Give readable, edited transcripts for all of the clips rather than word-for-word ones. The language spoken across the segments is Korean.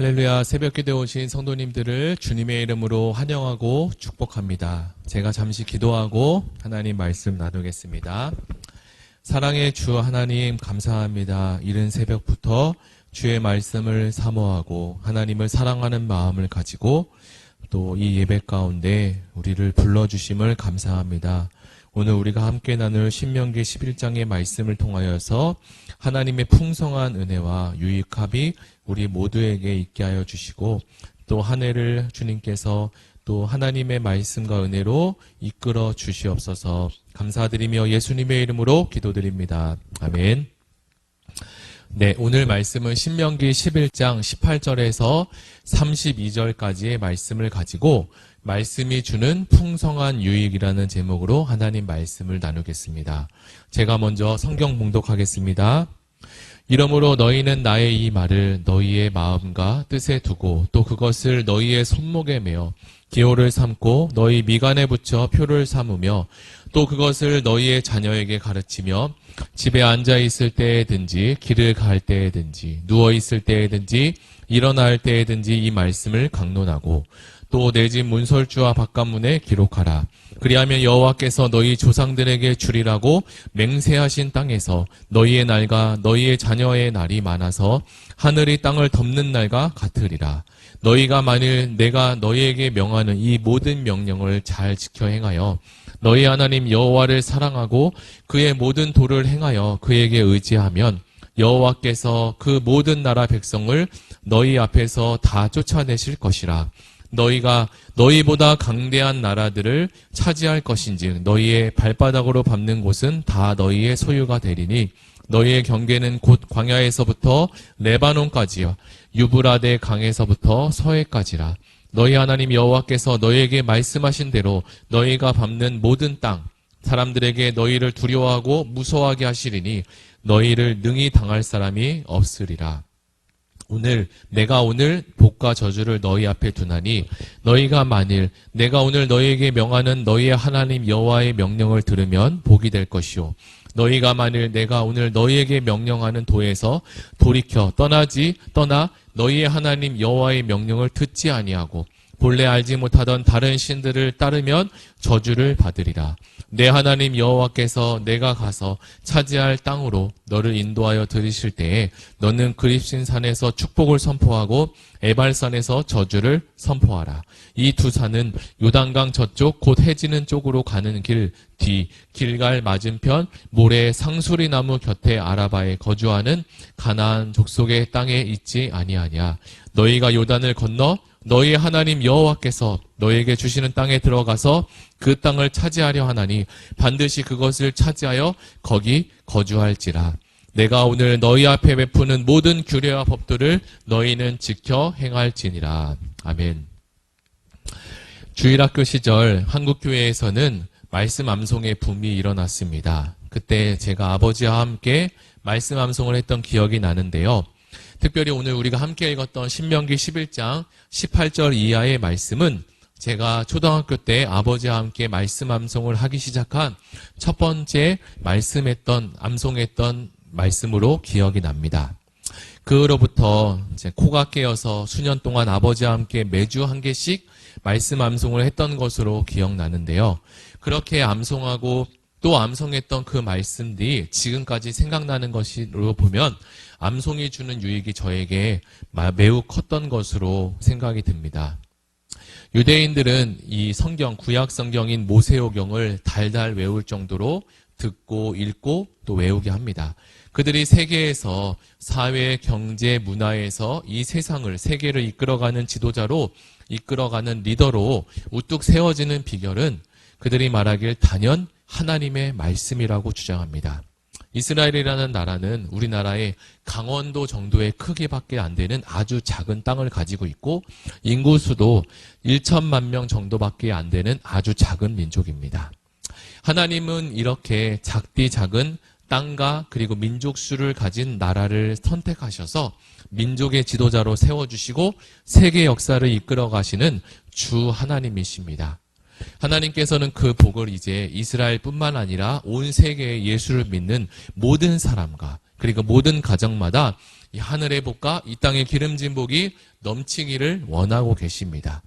할렐루야, 새벽기도에 오신 성도님들을 주님의 이름으로 환영하고 축복합니다. 제가 잠시 기도하고 하나님 말씀 나누겠습니다. 사랑의 주 하나님 감사합니다. 이른 새벽부터 주의 말씀을 사모하고 하나님을 사랑하는 마음을 가지고 또 이 예배 가운데 우리를 불러주심을 감사합니다. 오늘 우리가 함께 나눌 신명기 11장의 말씀을 통하여서 하나님의 풍성한 은혜와 유익함이 우리 모두에게 있게 하여 주시고 또 한 해를 주님께서 또 하나님의 말씀과 은혜로 이끌어 주시옵소서. 감사드리며 예수님의 이름으로 기도드립니다. 아멘. 네, 오늘 말씀은 신명기 11장 18절에서 32절까지의 말씀을 가지고 말씀이 주는 풍성한 유익이라는 제목으로 하나님 말씀을 나누겠습니다. 제가 먼저 성경 봉독하겠습니다. 이러므로 너희는 나의 이 말을 너희의 마음과 뜻에 두고 또 그것을 너희의 손목에 매어 기호를 삼고 너희 미간에 붙여 표를 삼으며 또 그것을 너희의 자녀에게 가르치며 집에 앉아 있을 때에든지 길을 갈 때에든지 누워 있을 때에든지 일어날 때에든지 이 말씀을 강론하고 또 내 집 문설주와 바깥문에 기록하라. 그리하면 여호와께서 너희 조상들에게 주리라고 맹세하신 땅에서 너희의 날과 너희의 자녀의 날이 많아서 하늘이 땅을 덮는 날과 같으리라. 너희가 만일 내가 너희에게 명하는 이 모든 명령을 잘 지켜 행하여 너희 하나님 여호와를 사랑하고 그의 모든 도를 행하여 그에게 의지하면 여호와께서 그 모든 나라 백성을 너희 앞에서 다 쫓아내실 것이라. 너희가 너희보다 강대한 나라들을 차지할 것인즉 너희의 발바닥으로 밟는 곳은 다 너희의 소유가 되리니 너희의 경계는 곧 광야에서부터 레바논까지요 유브라데 강에서부터 서해까지라. 너희 하나님 여호와께서 너희에게 말씀하신 대로 너희가 밟는 모든 땅 사람들에게 너희를 두려워하고 무서워하게 하시리니 너희를 능히 당할 사람이 없으리라. 내가 오늘 복과 저주를 너희 앞에 두나니 너희가 만일 내가 오늘 너희에게 명하는 너희의 하나님 여호와의 명령을 들으면 복이 될 것이요 너희가 만일 내가 오늘 너희에게 명령하는 도에서 돌이켜 떠나 너희의 하나님 여호와의 명령을 듣지 아니하고 본래 알지 못하던 다른 신들을 따르면 저주를 받으리라. 내 하나님 여호와께서 내가 가서 차지할 땅으로 너를 인도하여 들이실 때에 너는 그립신 산에서 축복을 선포하고 에발산에서 저주를 선포하라. 이 두 산은 요단강 저쪽 곧 해지는 쪽으로 가는 길 뒤 길갈 맞은편 모래 상수리 나무 곁에 아라바에 거주하는 가나안 족속의 땅에 있지 아니하냐. 너희가 요단을 건너 너희의 하나님 여호와께서 너희에게 주시는 땅에 들어가서 그 땅을 차지하려 하나니 반드시 그것을 차지하여 거기 거주할지라. 내가 오늘 너희 앞에 베푸는 모든 규례와 법도를 너희는 지켜 행할지니라. 아멘. 주일학교 시절 한국교회에서는 말씀 암송의 붐이 일어났습니다. 그때 제가 아버지와 함께 말씀 암송을 했던 기억이 나는데요. 특별히 오늘 우리가 함께 읽었던 신명기 11장 18절 이하의 말씀은 제가 초등학교 때 아버지와 함께 말씀 암송을 하기 시작한 첫 번째 암송했던 말씀으로 기억이 납니다. 그 후로부터 이제 코가 깨어서 수년 동안 아버지와 함께 매주 한 개씩 말씀 암송을 했던 것으로 기억나는데요. 그렇게 암송하고 또 암송했던 그 말씀들이 지금까지 생각나는 것으로 보면 암송이 주는 유익이 저에게 매우 컸던 것으로 생각이 듭니다. 유대인들은 이 성경, 구약 성경인 모세오경을 달달 외울 정도로 듣고 읽고 또 외우게 합니다. 그들이 세계에서 사회, 경제, 문화에서 이 세계를 이끌어가는 지도자로 이끌어가는 리더로 우뚝 세워지는 비결은 그들이 말하길 단연 하나님의 말씀이라고 주장합니다. 이스라엘이라는 나라는 우리나라의 강원도 정도의 크기밖에 안 되는 아주 작은 땅을 가지고 있고 인구수도 1천만 명 정도밖에 안 되는 아주 작은 민족입니다. 하나님은 이렇게 작은 땅과 그리고 민족 수를 가진 나라를 선택하셔서 민족의 지도자로 세워주시고 세계 역사를 이끌어 가시는 주 하나님이십니다. 하나님께서는 그 복을 이제 이스라엘뿐만 아니라 온 세계의 예수를 믿는 모든 사람과 그리고 모든 가정마다 이 하늘의 복과 이 땅의 기름진 복이 넘치기를 원하고 계십니다.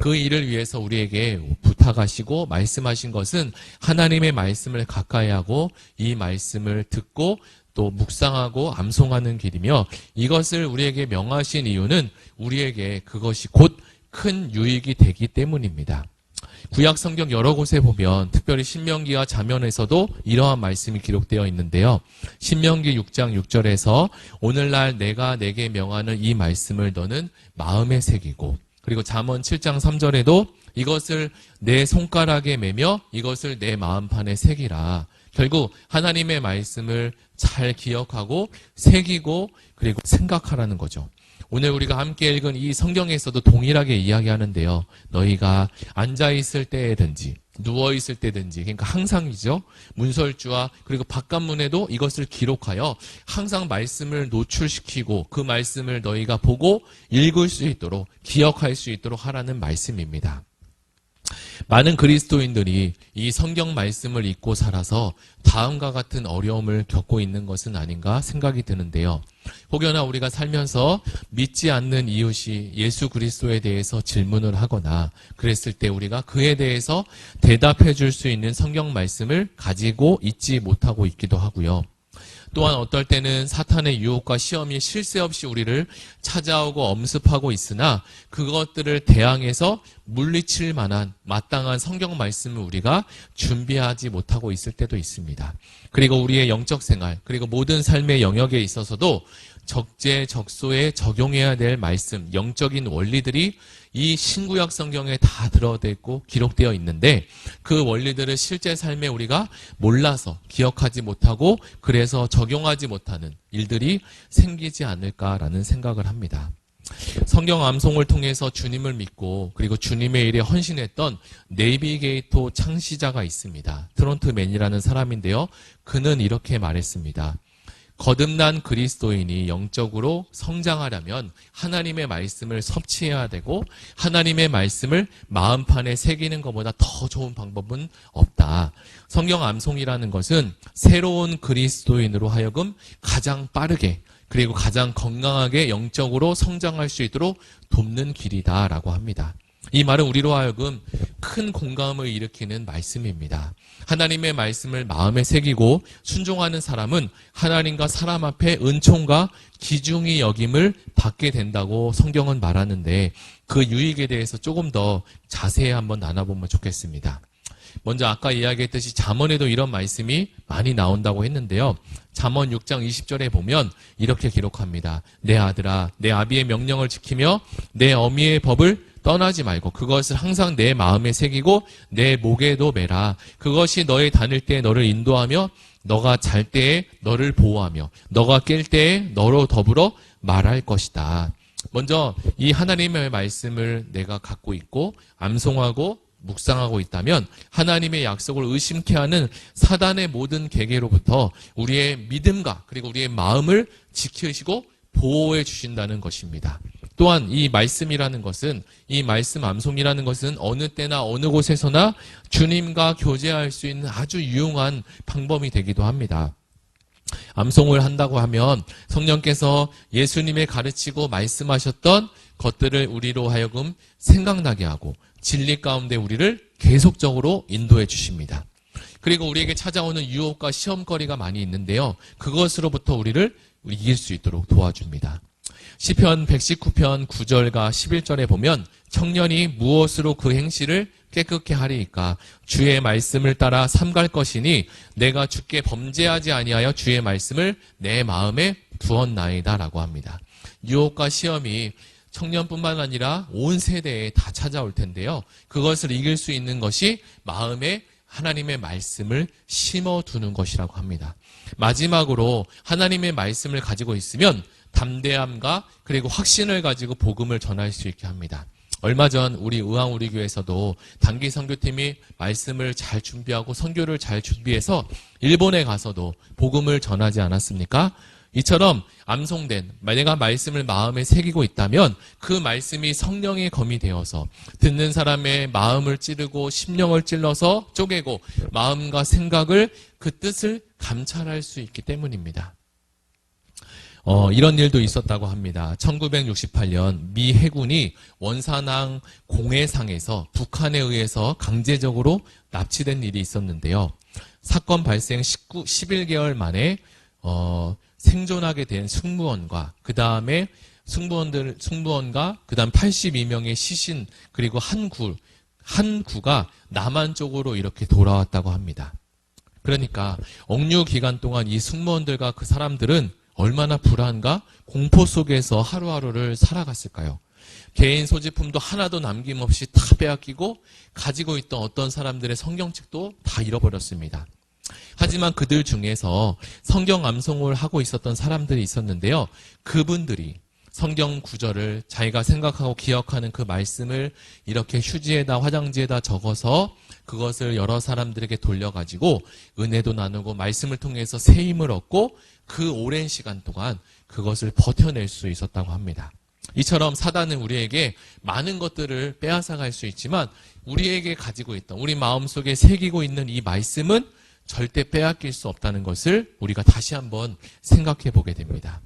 그 일을 위해서 우리에게 부탁하시고 말씀하신 것은 하나님의 말씀을 가까이 하고 이 말씀을 듣고 또 묵상하고 암송하는 길이며, 이것을 우리에게 명하신 이유는 우리에게 그것이 곧 큰 유익이 되기 때문입니다. 구약 성경 여러 곳에 보면 특별히 신명기와 잠언에서도 이러한 말씀이 기록되어 있는데요. 신명기 6장 6절에서 오늘날 내가 내게 명하는 이 말씀을 너는 마음에 새기고, 그리고 잠언 7장 3절에도 이것을 내 손가락에 매며 이것을 내 마음판에 새기라. 결국 하나님의 말씀을 잘 기억하고 새기고 그리고 생각하라는 거죠. 오늘 우리가 함께 읽은 이 성경에서도 동일하게 이야기하는데요. 너희가 앉아있을 때든지 누워있을 때든지, 그러니까 항상이죠. 문설주와 그리고 바깥문에도 이것을 기록하여 항상 말씀을 노출시키고 그 말씀을 너희가 보고 읽을 수 있도록 기억할 수 있도록 하라는 말씀입니다. 많은 그리스도인들이 이 성경 말씀을 읽고 살아서 다음과 같은 어려움을 겪고 있는 것은 아닌가 생각이 드는데요. 혹여나 우리가 살면서 믿지 않는 이웃이 예수 그리스도에 대해서 질문을 하거나 그랬을 때 우리가 그에 대해서 대답해 줄 수 있는 성경 말씀을 가지고 있지 못하고 있기도 하고요. 또한 어떨 때는 사탄의 유혹과 시험이 쉴 새 없이 우리를 찾아오고 엄습하고 있으나 그것들을 대항해서 물리칠 만한 마땅한 성경 말씀을 우리가 준비하지 못하고 있을 때도 있습니다. 그리고 우리의 영적 생활, 그리고 모든 삶의 영역에 있어서도 적재적소에 적용해야 될 말씀, 영적인 원리들이 이 신구약 성경에 다 들어져 있고 기록되어 있는데 그 원리들을 실제 삶에 우리가 몰라서 기억하지 못하고 그래서 적용하지 못하는 일들이 생기지 않을까라는 생각을 합니다. 성경 암송을 통해서 주님을 믿고 그리고 주님의 일에 헌신했던 네비게이토 창시자가 있습니다. 트론트맨이라는 사람인데요. 그는 이렇게 말했습니다. 거듭난 그리스도인이 영적으로 성장하려면 하나님의 말씀을 섭취해야 되고 하나님의 말씀을 마음판에 새기는 것보다 더 좋은 방법은 없다. 성경 암송이라는 것은 새로운 그리스도인으로 하여금 가장 빠르게 그리고 가장 건강하게 영적으로 성장할 수 있도록 돕는 길이다라고 합니다. 이 말은 우리로 하여금 큰 공감을 일으키는 말씀입니다. 하나님의 말씀을 마음에 새기고 순종하는 사람은 하나님과 사람 앞에 은총과 기중이 여김을 받게 된다고 성경은 말하는데 그 유익에 대해서 조금 더 자세히 한번 나눠보면 좋겠습니다. 먼저 아까 이야기했듯이 잠언에도 이런 말씀이 많이 나온다고 했는데요. 잠언 6장 20절에 보면 이렇게 기록합니다. 내 아들아, 내 아비의 명령을 지키며 내 어미의 법을 떠나지 말고 그것을 항상 내 마음에 새기고 내 목에도 매라. 그것이 너의 다닐 때에 너를 인도하며 너가 잘 때에 너를 보호하며 너가 깰 때에 너로 더불어 말할 것이다. 먼저 이 하나님의 말씀을 내가 갖고 있고 암송하고 묵상하고 있다면 하나님의 약속을 의심케 하는 사단의 모든 계계로부터 우리의 믿음과 그리고 우리의 마음을 지키시고 보호해 주신다는 것입니다. 또한 이 말씀이라는 것은 이 말씀 암송이라는 것은 어느 때나 어느 곳에서나 주님과 교제할 수 있는 아주 유용한 방법이 되기도 합니다. 암송을 한다고 하면 성령께서 예수님의 가르치고 말씀하셨던 것들을 우리로 하여금 생각나게 하고 진리 가운데 우리를 계속적으로 인도해 주십니다. 그리고 우리에게 찾아오는 유혹과 시험거리가 많이 있는데요. 그것으로부터 우리를 이길 수 있도록 도와줍니다. 시편 119편 9절과 11절에 보면 청년이 무엇으로 그 행실을 깨끗게 하리이까 주의 말씀을 따라 삼갈 것이니 내가 주께 범죄하지 아니하여 주의 말씀을 내 마음에 두었나이다 라고 합니다. 유혹과 시험이 청년뿐만 아니라 온 세대에 다 찾아올 텐데요. 그것을 이길 수 있는 것이 마음에 하나님의 말씀을 심어두는 것이라고 합니다. 마지막으로 하나님의 말씀을 가지고 있으면 담대함과 그리고 확신을 가지고 복음을 전할 수 있게 합니다. 얼마 전 우리 의왕우리교회에서도 단기 선교팀이 말씀을 잘 준비하고 선교를 잘 준비해서 일본에 가서도 복음을 전하지 않았습니까? 이처럼 암송된 내가 말씀을 마음에 새기고 있다면 그 말씀이 성령의 검이 되어서 듣는 사람의 마음을 찌르고 심령을 찔러서 쪼개고 마음과 생각을 그 뜻을 감찰할 수 있기 때문입니다. 이런 일도 있었다고 합니다. 1968년 미 해군이 원산항 공해상에서 북한에 의해서 강제적으로 납치된 일이 있었는데요. 사건 발생 11개월 만에 생존하게 된 승무원과 그 다음에 승무원과 그 다음 82명의 시신 그리고 한 구가 남한 쪽으로 이렇게 돌아왔다고 합니다. 그러니까 억류 기간 동안 이 승무원들과 그 사람들은 얼마나 불안과 공포 속에서 하루하루를 살아갔을까요? 개인 소지품도 하나도 남김없이 다 빼앗기고 가지고 있던 어떤 사람들의 성경책도 다 잃어버렸습니다. 하지만 그들 중에서 성경 암송을 하고 있었던 사람들이 있었는데요. 그분들이 성경 구절을 자기가 생각하고 기억하는 그 말씀을 이렇게 휴지에다 화장지에다 적어서 그것을 여러 사람들에게 돌려가지고 은혜도 나누고 말씀을 통해서 새 힘을 얻고 그 오랜 시간 동안 그것을 버텨낼 수 있었다고 합니다. 이처럼 사단은 우리에게 많은 것들을 빼앗아갈 수 있지만 우리에게 가지고 있던 우리 마음속에 새기고 있는 이 말씀은 절대 빼앗길 수 없다는 것을 우리가 다시 한번 생각해 보게 됩니다.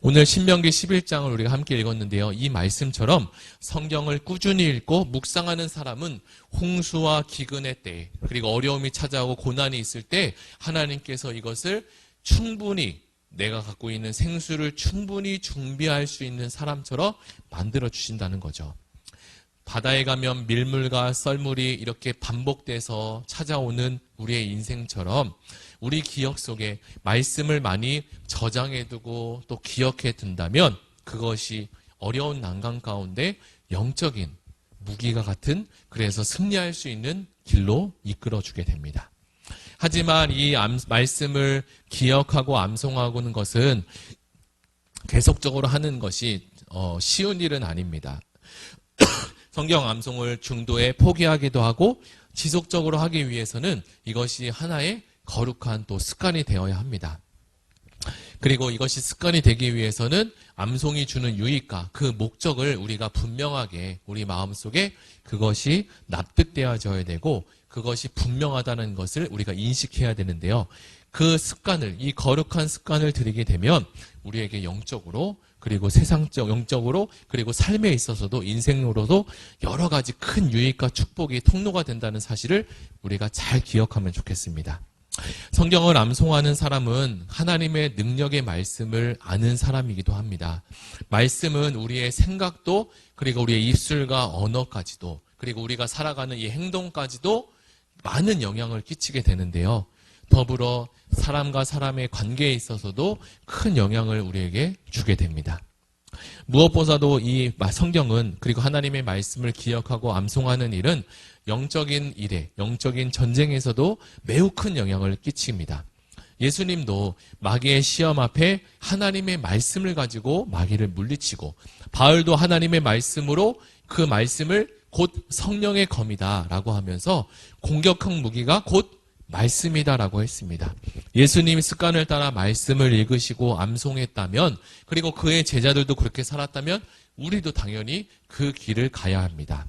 오늘 신명기 11장을 우리가 함께 읽었는데요. 이 말씀처럼 성경을 꾸준히 읽고 묵상하는 사람은 홍수와 기근의 때 그리고 어려움이 찾아오고 고난이 있을 때 하나님께서 이것을 충분히 내가 갖고 있는 생수를 충분히 준비할 수 있는 사람처럼 만들어 주신다는 거죠. 바다에 가면 밀물과 썰물이 이렇게 반복돼서 찾아오는 우리의 인생처럼 우리 기억 속에 말씀을 많이 저장해두고 또 기억해 둔다면 그것이 어려운 난간 가운데 영적인 무기가 같은 그래서 승리할 수 있는 길로 이끌어주게 됩니다. 하지만 이 말씀을 기억하고 암송하고는 것은 계속적으로 하는 것이 쉬운 일은 아닙니다. 성경 암송을 중도에 포기하기도 하고 지속적으로 하기 위해서는 이것이 하나의 거룩한 또 습관이 되어야 합니다. 그리고 이것이 습관이 되기 위해서는 암송이 주는 유익과 그 목적을 우리가 분명하게 우리 마음속에 그것이 납득되어져야 되고 그것이 분명하다는 것을 우리가 인식해야 되는데요. 그 습관을, 이 거룩한 습관을 들이게 되면 우리에게 영적으로 그리고 세상적, 영적으로 그리고 삶에 있어서도 인생으로도 여러 가지 큰 유익과 축복이 통로가 된다는 사실을 우리가 잘 기억하면 좋겠습니다. 성경을 암송하는 사람은 하나님의 능력의 말씀을 아는 사람이기도 합니다. 말씀은 우리의 생각도 그리고 우리의 입술과 언어까지도 그리고 우리가 살아가는 이 행동까지도 많은 영향을 끼치게 되는데요. 더불어 사람과 사람의 관계에 있어서도 큰 영향을 우리에게 주게 됩니다. 무엇보다도 이 성경은 그리고 하나님의 말씀을 기억하고 암송하는 일은 영적인 일에, 영적인 전쟁에서도 매우 큰 영향을 끼칩니다. 예수님도 마귀의 시험 앞에 하나님의 말씀을 가지고 마귀를 물리치고 바울도 하나님의 말씀으로 그 말씀을 곧 성령의 검이다라고 하면서 공격한 무기가 곧 말씀이다라고 했습니다. 예수님 습관을 따라 말씀을 읽으시고 암송했다면 그리고 그의 제자들도 그렇게 살았다면 우리도 당연히 그 길을 가야 합니다.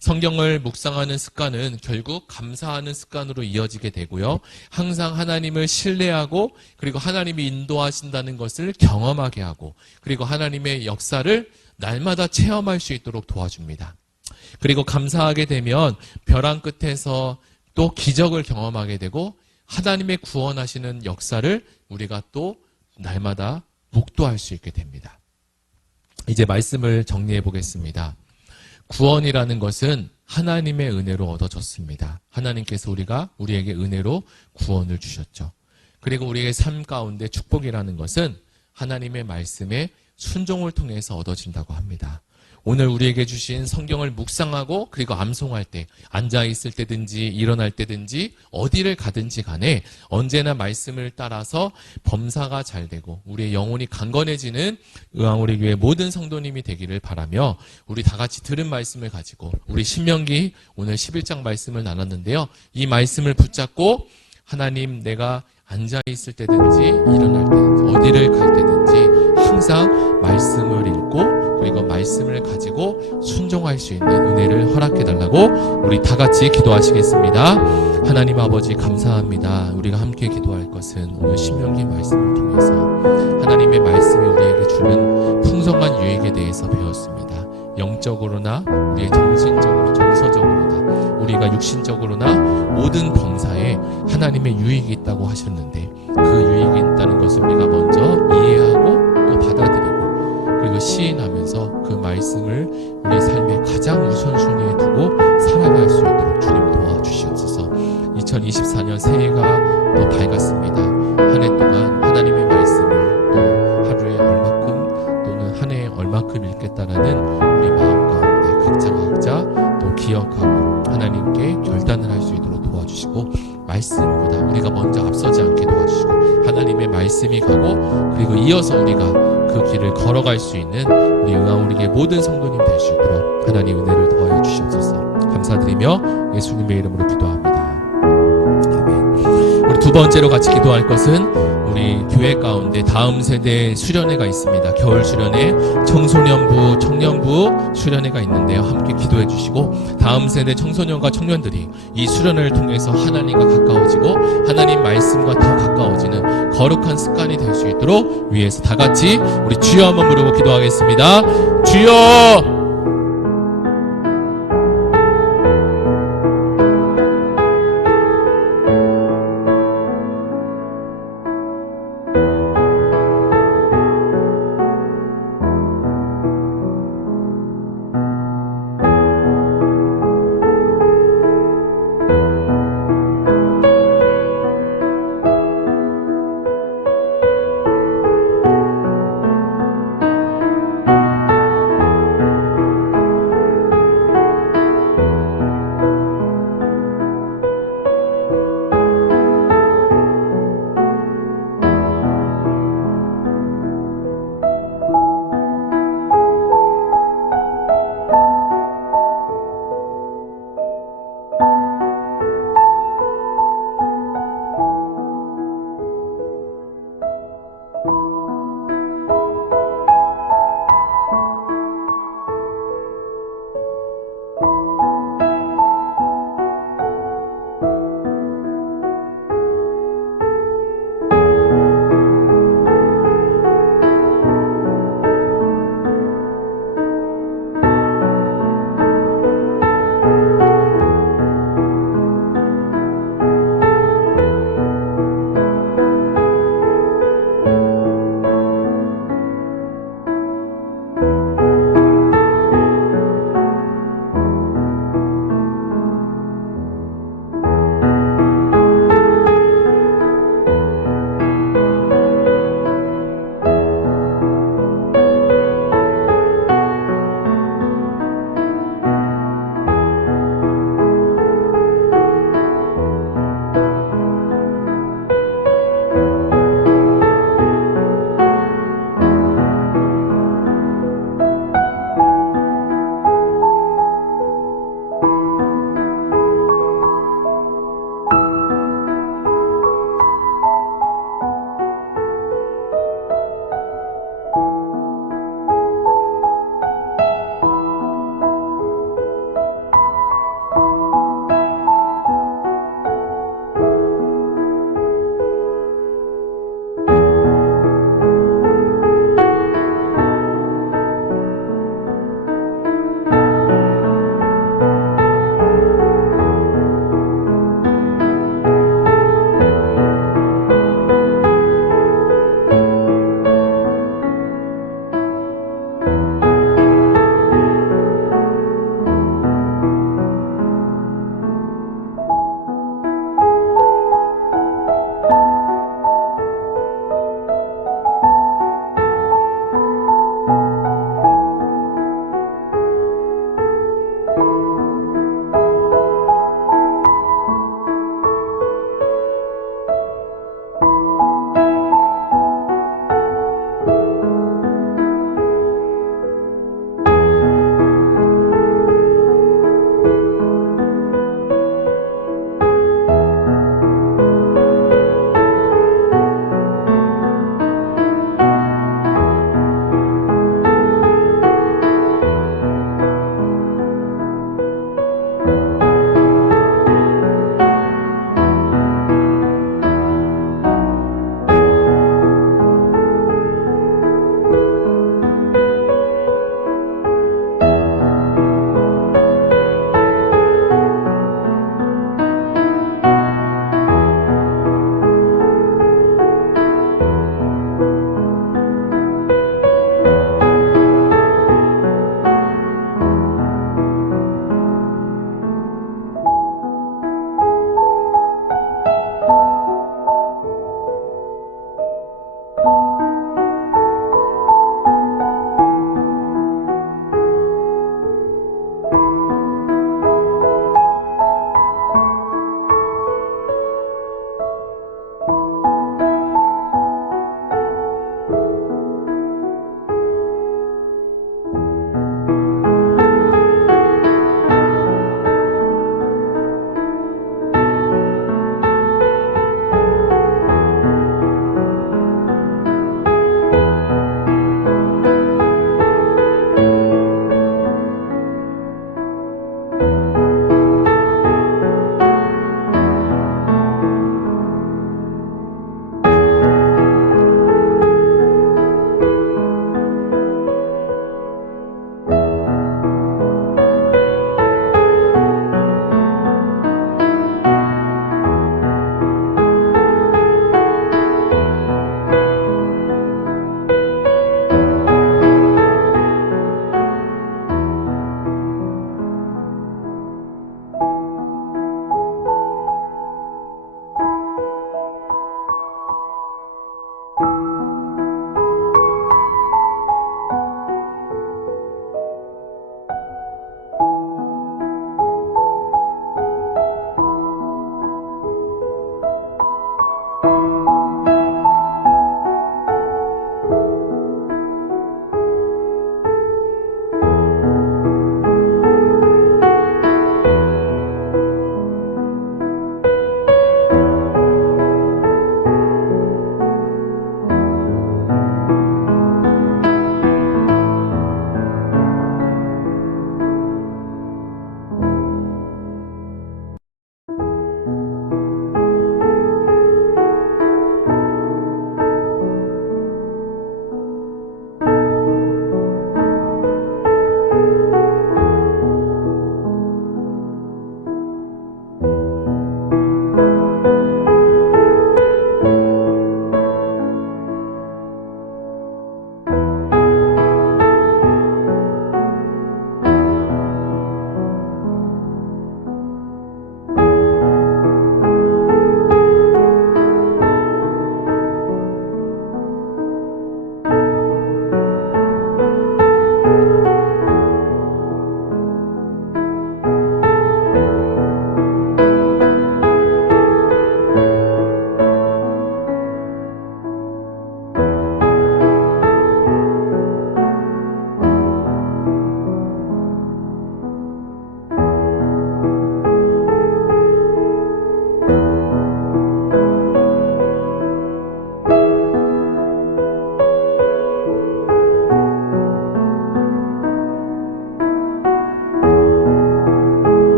성경을 묵상하는 습관은 결국 감사하는 습관으로 이어지게 되고요. 항상 하나님을 신뢰하고 그리고 하나님이 인도하신다는 것을 경험하게 하고 그리고 하나님의 역사를 날마다 체험할 수 있도록 도와줍니다. 그리고 감사하게 되면 벼랑 끝에서 또 기적을 경험하게 되고 하나님의 구원하시는 역사를 우리가 또 날마다 목도할 수 있게 됩니다. 이제 말씀을 정리해 보겠습니다. 구원이라는 것은 하나님의 은혜로 얻어졌습니다. 하나님께서 우리에게 은혜로 구원을 주셨죠. 그리고 우리의 삶 가운데 축복이라는 것은 하나님의 말씀에 순종을 통해서 얻어진다고 합니다. 오늘 우리에게 주신 성경을 묵상하고 그리고 암송할 때 앉아있을 때든지 일어날 때든지 어디를 가든지 간에 언제나 말씀을 따라서 범사가 잘 되고 우리의 영혼이 강건해지는 의왕우리 교회 모든 성도님이 되기를 바라며 우리 다 같이 들은 말씀을 가지고 우리 신명기 오늘 11장 말씀을 나눴는데요. 이 말씀을 붙잡고 하나님 내가 앉아있을 때든지 일어날 때든지 어디를 갈 때든지 항상 말씀을 읽고 그리고 말씀을 가지고 순종할 수 있는 은혜를 허락해 달라고 우리 다 같이 기도하시겠습니다. 하나님 아버지 감사합니다. 우리가 함께 기도할 것은 오늘 신명기 말씀을 통해서 하나님의 말씀이 우리에게 주는 풍성한 유익에 대해서 배웠습니다. 영적으로나 우리의 정신적으로 정서적으로나 우리가 육신적으로나 모든 범사에 하나님의 유익이 있다고 하셨는데 그 유익이 있다는 것을 우리가 먼저 이해하고 또 받아들이고 그리고 시인하면서 그 말씀을 우리 삶의 가장 우선순위에 두고 살아갈 수 있도록 주님 도와주시옵소서. 2024년 새해가 또 밝았습니다. 한 해 동안 하나님의 말씀을 또 하루에 얼마큼 또는 한 해에 얼마큼 읽겠다라는 우리 마음 가운데 각자 또 기억하고 하나님께 결단을 할 수 있도록 도와주시고 말씀보다 우리가 먼저 앞서지 않게 도와주시고 하나님의 말씀이 가고 그리고 이어서 우리가 그 길을 걸어갈 수 있는 우리 응아우리의 모든 성도님 될 수 있도록 하나님 은혜를 더하여 주시옵소서. 감사드리며 예수님의 이름으로 기도합니다. 아멘. 우리 두 번째로 같이 기도할 것은 우리 교회 가운데 다음 세대 수련회가 있습니다. 겨울 수련회, 청소년부, 청년부 수련회가 있는데요. 함께 기도해 주시고 다음 세대 청소년과 청년들이 이 수련회를 통해서 하나님과 가까워지고 하나님 말씀과 더 가까워지는 거룩한 습관이 될 수 있도록 위에서 다 같이 우리 주여 한번 부르고 기도하겠습니다. 주여!